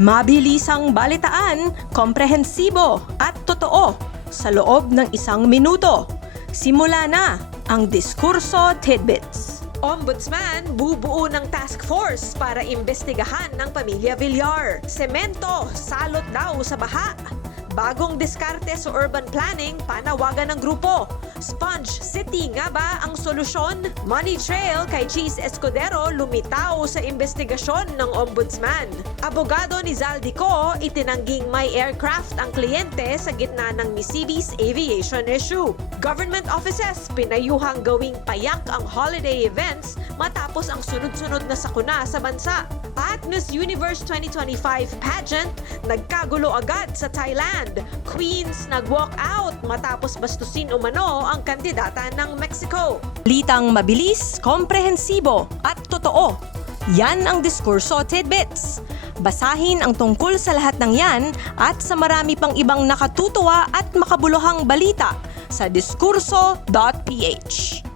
Mabilisang balitaan, komprehensibo at totoo sa loob ng 1 minuto. Simula na ang Diskurso Tidbits. Ombudsman bubuo ng task force para imbestigahan ng pamilya Villar. Semento, salot daw sa baha. Bagong diskarte sa urban planning, panawagan ng grupo. Sponge City nga ba ang solusyon? Money trail kay Cheese Escudero lumitaw sa investigasyon ng ombudsman. Abogado ni Zaldico itinangging may aircraft ang kliyente sa gitna ng Misibi's aviation issue. Government offices pinayuhang gawing payak ang holiday events matapos ang sunod-sunod na sakuna sa bansa. At Miss Universe 2025 pageant, nagkagulo agad sa Thailand. Queens nag-walk out matapos bastusin umano ang kandidata ng Mexico. Balitang mabilis, komprehensibo at totoo. Yan ang Diskurso Tidbits. Basahin ang tungkol sa lahat ng yan at sa marami pang ibang nakatutuwa at makabuluhang balita sa diskurso.ph.